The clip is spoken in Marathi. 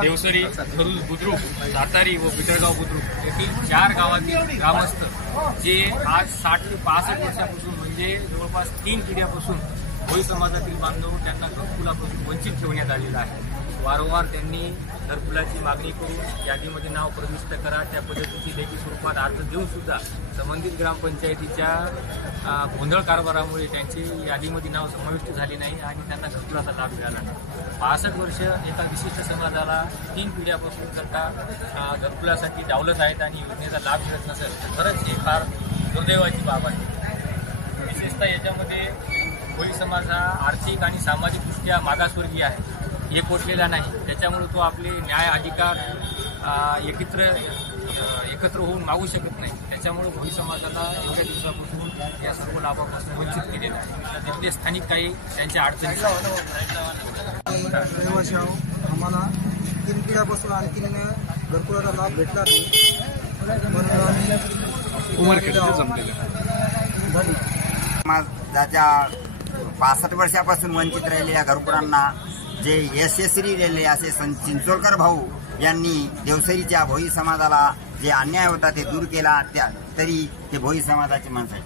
देवसरी, खरुज बुद्रुक, सातारी व बिदरगाव बुद्रुक येथील 4 गावातील ग्रामस्थ जे आज 60 ते 65 वर्षापासून म्हणजे जवळपास 3 पिढ्यापासून भोई समाजातील बांधव त्यांना घरकुलापासून वंचित ठेवण्यात आलेला आहे। वारंवार त्यांनी घरकुलाची मागणी करून यादीमध्ये नाव प्रविष्ट करा त्या पद्धतीची लेखी स्वरूपात अर्ज देऊन सुद्धा संबंधित ग्रामपंचायतीच्या गोंधळ कारभारामुळे त्यांची यादीमध्ये नाव समाविष्ट झाले नाही आणि त्यांना घरकुलाचा लाभ मिळाला नाही। 65 वर्ष एका विशिष्ट समाजाला 3 पिढ्यापासून करता घरकुलासाठी डावलत आहेत आणि योजनेचा लाभ मिळत नसेल तर खरंच ही फार दुर्दैवाची बाब आहे। विशेषतः याच्यामध्ये भोई समाज हा आर्थिक आणि सामाजिकदृष्ट्या मागासवर्गीय आहे, एकवटलेला नाही, त्याच्यामुळे तो आपले न्याय अधिकार एकत्र होऊन मागू शकत नाही। त्याच्यामुळे भोई समाजाला एवढ्या दिवसापासून या सर्व लाभापासून वंचित केलेलं आहे। तिथले स्थानिक काही त्यांच्या अडचणी रहिवासी आहोत, आम्हाला 3 पिढ्यापासून आणखी घरकुलाचा लाभ भेटला नाही। समाजाच्या 65 वर्षापासून वंचित राहिलेल्या घरकुलांना जे यशस्वी राहिले असे चिंचोलकर भाऊ यांनी देवसरीच्या भोई समाजाला जे अन्याय होता ते दूर केला, तरी ते भोई समाजाचे माणसं आहेत।